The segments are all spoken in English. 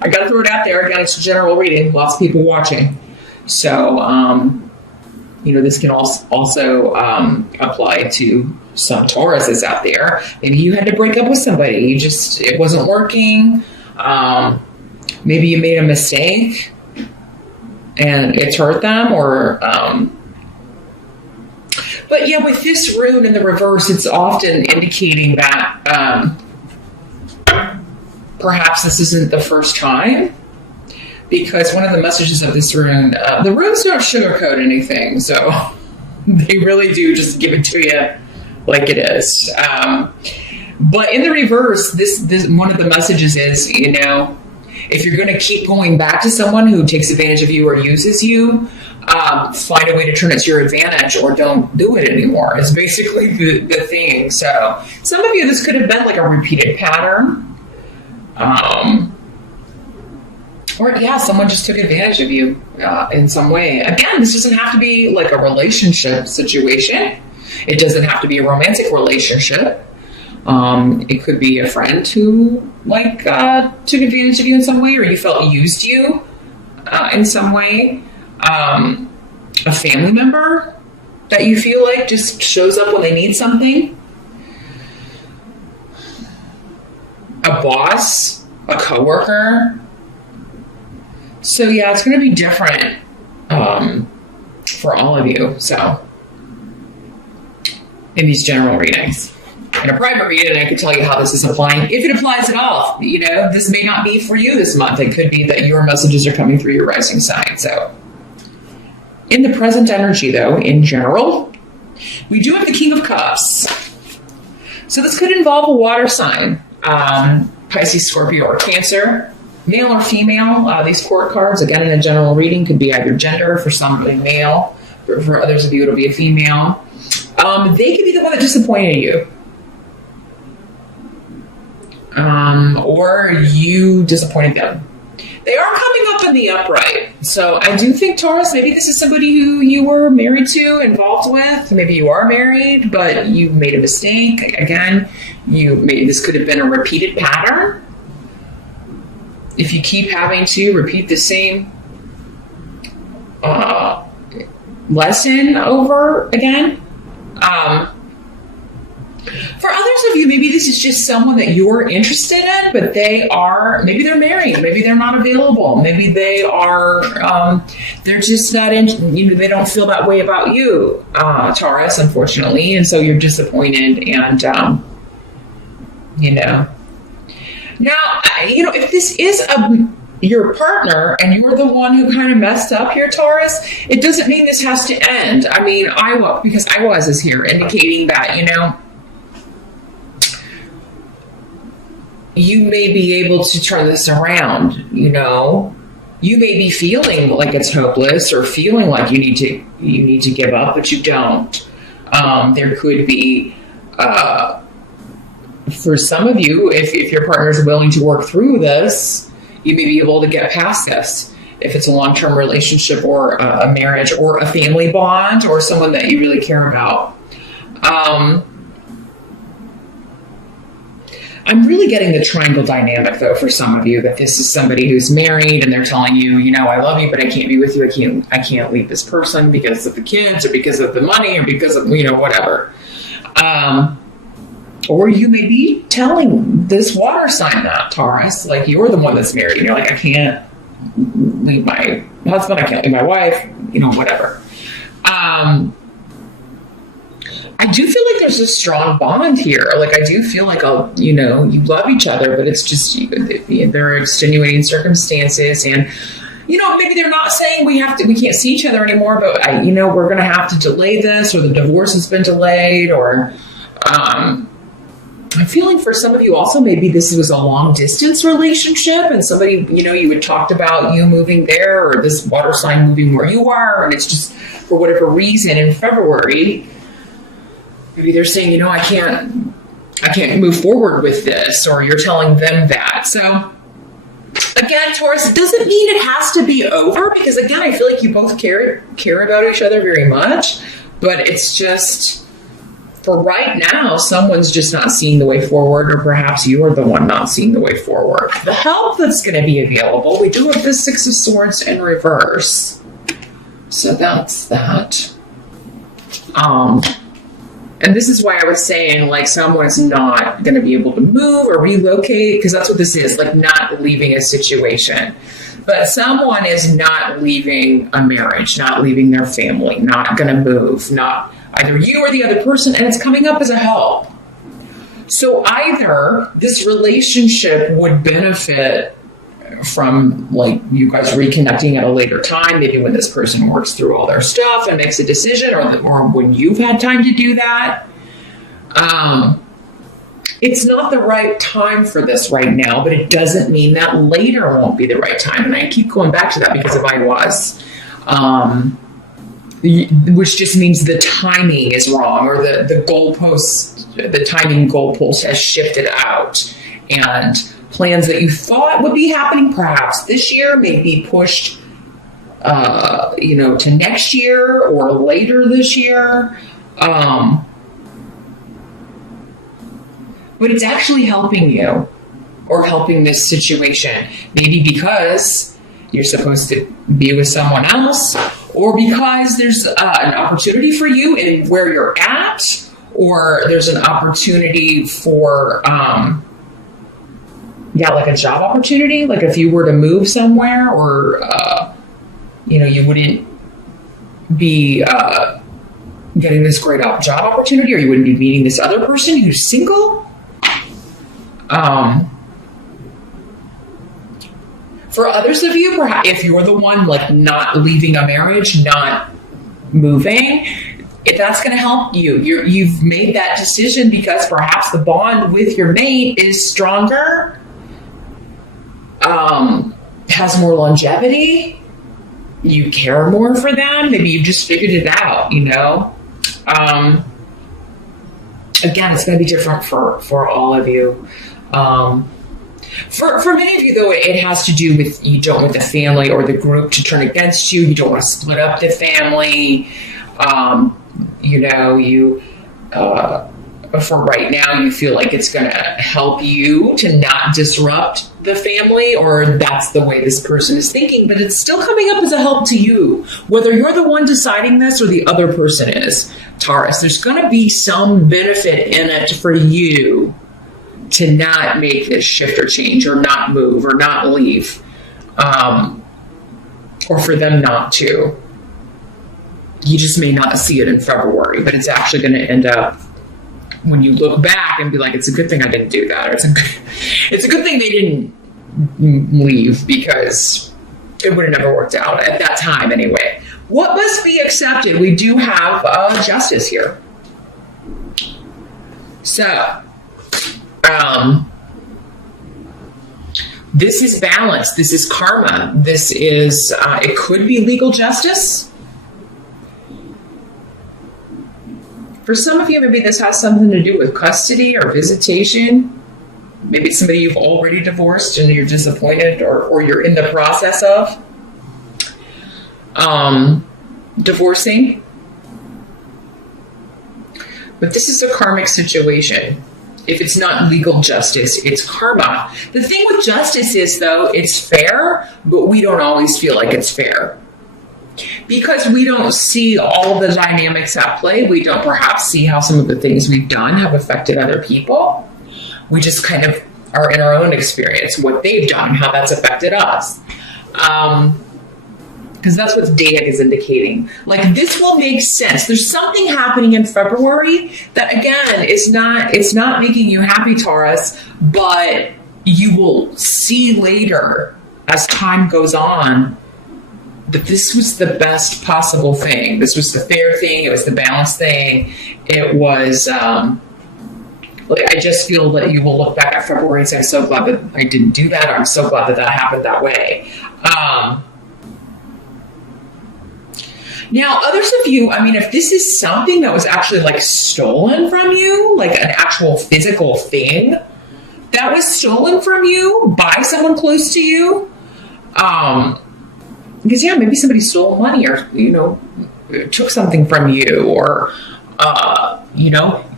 I got to throw it out there. Again, it's a general reading. Lots of people watching. So, this can also apply to some Tauruses out there. Maybe you had to break up with somebody. It wasn't working. Maybe you made a mistake and it's hurt them, but yeah, with this rune in the reverse, it's often indicating that perhaps this isn't the first time, because one of the messages of this rune, the runes don't sugarcoat anything, so they really do just give it to you like it is. But in the reverse, this one of the messages is, if you're going to keep going back to someone who takes advantage of you or uses you, find a way to turn it to your advantage, or don't do it anymore. It's basically the thing. So some of you, this could have been like a repeated pattern. Or someone just took advantage of you in some way. Again, this doesn't have to be like a relationship situation. It doesn't have to be a romantic relationship. It could be a friend who took advantage of you in some way, or you felt used you in some way. A family member that you feel like just shows up when they need something. A boss, a coworker. So it's going to be different for all of you. So in these general readings. In a private reading, I could tell you how this is applying, if it applies at all. This may not be for you this month. It could be that your messages are coming through your rising sign. So in the present energy, though, in general, we do have the King of Cups. So this could involve a water sign, Pisces, Scorpio, or Cancer, male or female. These court cards, again, in a general reading, could be either gender. For somebody, male. For others of you, it'll be a female. They could be the one that disappointed you. Or you disappointed them. They are coming up in the upright. So I do think, Taurus, maybe this is somebody who you were married to, involved with. Maybe you are married, but you made a mistake. Again, this could have been a repeated pattern. If you keep having to repeat the same lesson over again. For others of you, maybe this is just someone that you're interested in, but maybe they're married, maybe they're not available, maybe they are, they're just not they don't feel that way about you, Taurus, unfortunately, and so you're disappointed, and, Now, if this is your partner and you're the one who kind of messed up here, Taurus, it doesn't mean this has to end. I mean, because I is here indicating that, you may be able to turn this around, You may be feeling like it's hopeless or feeling like you need to give up, but you don't. There could be, for some of you, if your partner is willing to work through this, you may be able to get past this. If it's a long-term relationship or a marriage or a family bond or someone that you really care about. I'm really getting the triangle dynamic, though, for some of you, that this is somebody who's married and they're telling you, I love you, but I can't be with you. I can't leave this person because of the kids or because of the money or because of, whatever. Or you may be telling this water sign that, Taurus, like you're the one that's married. And you're like, I can't leave my husband. I can't leave my wife, whatever. I do feel like there's a strong bond here. Like, I do feel like, you love each other, but it's just, there are extenuating circumstances. And, maybe they're not saying we can't see each other anymore, but we're going to have to delay this, or the divorce has been delayed, or, I'm feeling for some of you also, maybe this was a long distance relationship and somebody, you had talked about you moving there or this water sign moving where you are. And it's just for whatever reason in February, maybe they're saying, I can't move forward with this, or you're telling them that. So again, Taurus, it doesn't mean it has to be over, because again, I feel like you both care about each other very much, but it's just, for right now, someone's just not seeing the way forward, or perhaps you are the one not seeing the way forward. The help that's going to be available, we do have the Six of Swords in reverse. So that's that. And this is why I was saying, like, someone's not going to be able to move or relocate, because that's what this is, like, not leaving a situation. But someone is not leaving a marriage, not leaving their family, not going to move, not either you or the other person, and it's coming up as a help. So either this relationship would benefit from, like, you guys reconnecting at a later time, maybe when this person works through all their stuff and makes a decision, or when you've had time to do that. It's not the right time for this right now, but it doesn't mean that later won't be the right time. And I keep going back to that because of I was. Which just means the timing is wrong, or the goalpost, the timing goalpost has shifted out, and plans that you thought would be happening perhaps this year may be pushed, to next year or later this year. But it's actually helping you, or helping this situation, maybe because you're supposed to be with someone else, or because there's an opportunity for you in where you're at, or there's an opportunity for, like a job opportunity. Like if you were to move somewhere, or, you wouldn't be getting this great job opportunity, or you wouldn't be meeting this other person who's single. For others of you, perhaps if you're the one like not leaving a marriage, not moving, if that's going to help you, you've made that decision because perhaps the bond with your mate is stronger, has more longevity, you care more for them, maybe you just figured it out, Again, it's going to be different for all of you. For many of you, though, it has to do with you don't want the family or the group to turn against you. You don't want to split up the family. For right now, you feel like it's going to help you to not disrupt the family, or that's the way this person is thinking, but it's still coming up as a help to you. Whether you're the one deciding this or the other person is, Taurus, there's going to be some benefit in it for you to not make this shift or change, or not move, or not leave, or for them not to. You just may not see it in February, but it's actually going to end up when you look back and be like, it's a good thing I didn't do that, or it's a good thing they didn't leave, because it would have never worked out at that time anyway. What must be accepted? We do have justice here. So, this is balance. This is karma. This is, it could be legal justice. For some of you, maybe this has something to do with custody or visitation. Maybe it's somebody you've already divorced and you're disappointed, or you're in the process of divorcing. But this is a karmic situation. If it's not legal justice, it's karma. The thing with justice is, though, it's fair, but we don't always feel like it's fair. Because we don't see all the dynamics at play. We don't perhaps see how some of the things we've done have affected other people. We just kind of are in our own experience, what they've done, how that's affected us. Because that's what Dayak is indicating. Like, this will make sense. There's something happening in February that, again, it's not making you happy, Taurus, but you will see later as time goes on that this was the best possible thing. This was the fair thing. It was the balanced thing. It was, I just feel that you will look back at February and say, I'm so glad that I didn't do that. Or I'm so glad that happened that way. Now, others of you, if this is something that was actually like stolen from you, like an actual physical thing that was stolen from you by someone close to you, because maybe somebody stole money, or, took something from you, or,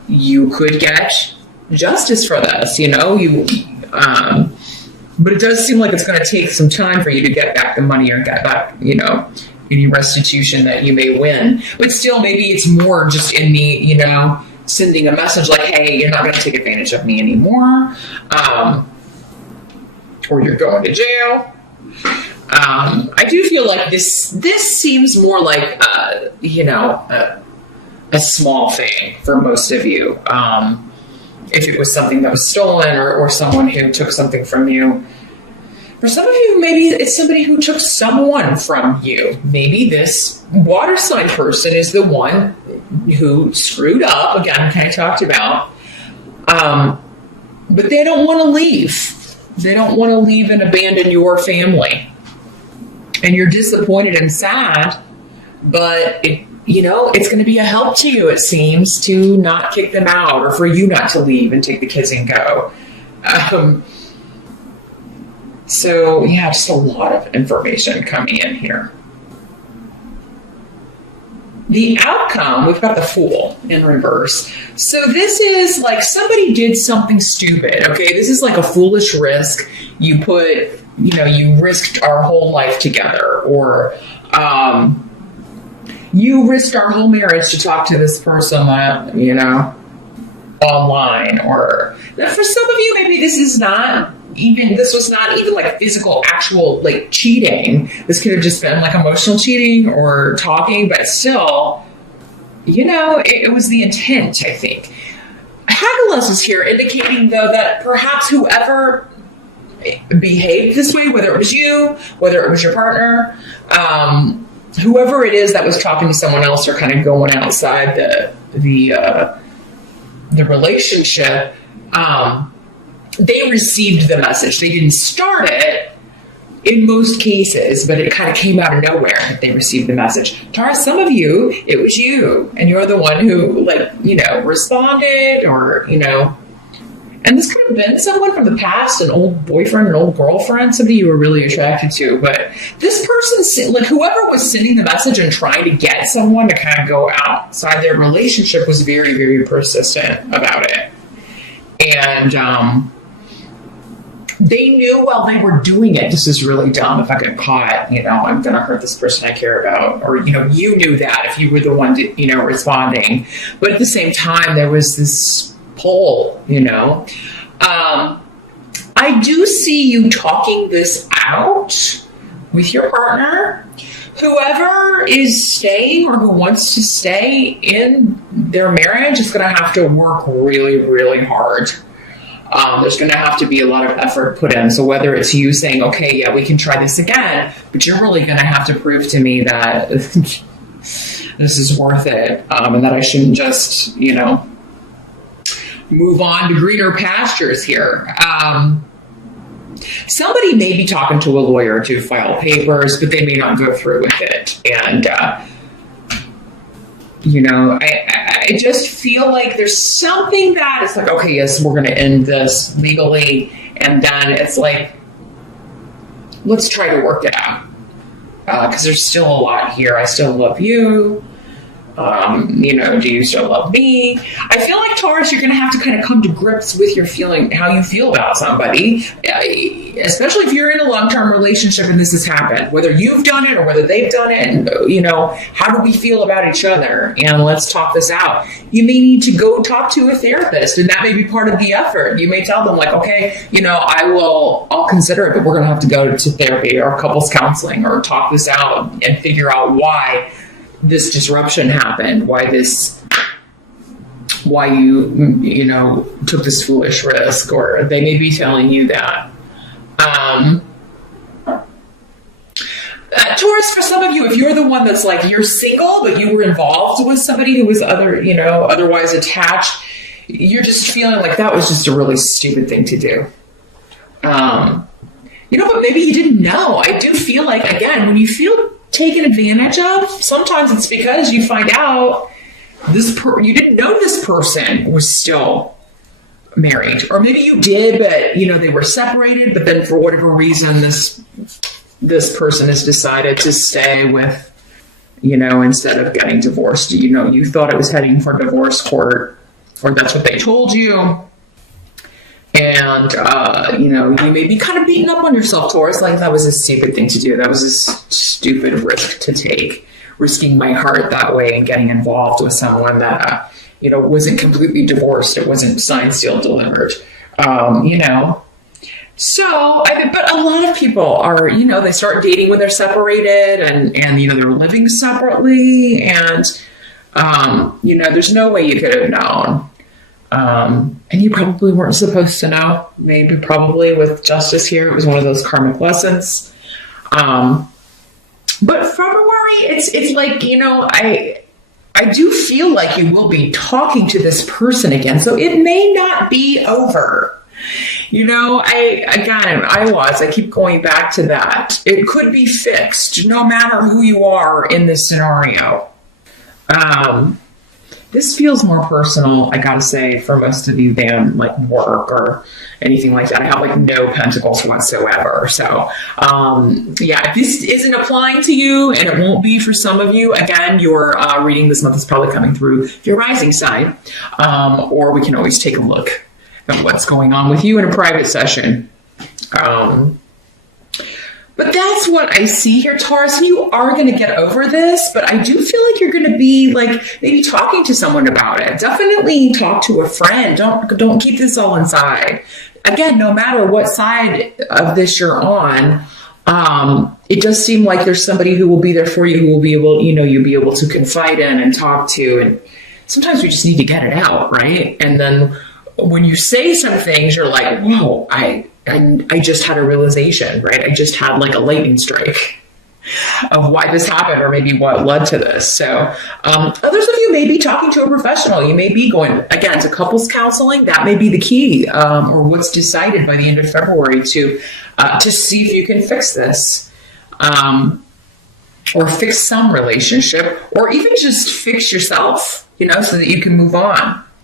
you could get justice for this, but it does seem like it's going to take some time for you to get back the money or get back, any restitution that you may win. But still, maybe it's more just in the, sending a message like, hey, you're not going to take advantage of me anymore, or you're going to jail. I do feel like this seems more like, a small thing for most of you. If it was something that was stolen or someone who took something from you. For some of you, maybe it's somebody who took someone from you. Maybe this water sign person is the one who screwed up, again, kind of talked about, but they don't want to leave. They don't want to leave and abandon your family. And you're disappointed and sad, but it's going to be a help to you, it seems, to not kick them out or for you not to leave and take the kids and go. So, yeah, just a lot of information coming in here. The outcome, we've got the Fool in reverse. So this is like somebody did something stupid, okay? This is like a foolish risk. You put, you risked our whole life together, or you risked our whole marriage to talk to this person, online. Or for some of you, maybe this was not even like physical, actual, like cheating. This could have just been like emotional cheating or talking, but still, it was the intent, I think. Hagalus is here indicating, though, that perhaps whoever behaved this way, whether it was you, whether it was your partner, whoever it is that was talking to someone else or kind of going outside the relationship, they received the message. They didn't start it in most cases, but it kind of came out of nowhere that they received the message. Taurus, some of you, it was you, and you're the one who, responded, or, and this could have been someone from the past, an old boyfriend, an old girlfriend, somebody you were really attracted to. But this person, whoever was sending the message and trying to get someone to kind of go outside their relationship, was very, very persistent about it. And they knew while they were doing it, this is really dumb. If I get caught, I'm going to hurt this person I care about. Or, you knew that if you were the one, responding. But at the same time, there was this pull, I do see you talking this out with your partner. Whoever is staying or who wants to stay in their marriage is going to have to work really, really hard. There's going to have to be a lot of effort put in. So whether it's you saying, okay, yeah, we can try this again, but you're really going to have to prove to me that this is worth it, and that I shouldn't just, move on to greener pastures here. Somebody may be talking to a lawyer to file papers, but they may not go through with it. And, I just feel like there's something that it's like, okay, yes, we're going to end this legally. And then it's like, let's try to work it out. Because there's still a lot here. I still love you. Do you still love me? I feel like, Taurus, you're going to have to kind of come to grips with your feeling, how you feel about somebody, especially if you're in a long-term relationship and this has happened, whether you've done it or whether they've done it. And, how do we feel about each other? And let's talk this out. You may need to go talk to a therapist, and that may be part of the effort. You may tell them, like, okay, I'll consider it, but we're going to have to go to therapy or couples counseling or talk this out and figure out why this disruption happened, why you took this foolish risk, or they may be telling you that. Taurus, for some of you, if you're the one that's like, you're single, but you were involved with somebody who was otherwise attached, you're just feeling like that was just a really stupid thing to do. But maybe you didn't know. I do feel like, again, when you feel taken advantage of, sometimes it's because you find out you didn't know this person was still married, or maybe you did, but they were separated, but then for whatever reason this person has decided to stay with, instead of getting divorced. You thought it was heading for divorce court, or that's what they told you. And, you know, you may be kind of beating up on yourself, Taurus, like that was a stupid thing to do. That was a stupid risk to take, risking my heart that way and getting involved with someone that, you know, wasn't completely divorced. It wasn't signed, sealed, delivered, you know. So, but a lot of people are, you know, they start dating when they're separated and you know, they're living separately. And, you know, there's no way you could have known. And you probably weren't supposed to know. Maybe probably with justice here, it was one of those karmic lessons. But February, it's like, you know, I do feel like you will be talking to this person again. So it may not be over. You know, I keep going back to that. It could be fixed no matter who you are in this scenario. This feels more personal, I gotta say, for most of you than like work or anything like that. I have like no pentacles whatsoever. So, yeah, if this isn't applying to you, and it won't be for some of you, again, your reading this month is probably coming through your rising sign, or we can always take a look at what's going on with you in a private session. But that's what I see here, Taurus. You are going to get over this, but I do feel like you're going to be like maybe talking to someone about it. Definitely talk to a friend. Don't keep this all inside. Again, no matter what side of this you're on, it does seem like there's somebody who will be there for you, who will be able, you know, you'll be able to confide in and talk to. And sometimes we just need to get it out, right? And then when you say some things, you're like, whoa, I just had a realization, right? I just had like a lightning strike of why this happened, or maybe what led to this. So others of you may be talking to a professional. You may be going, again, to couples counseling. That may be the key, or what's decided by the end of February to see if you can fix this, or fix some relationship, or even just fix yourself, you know, so that you can move on.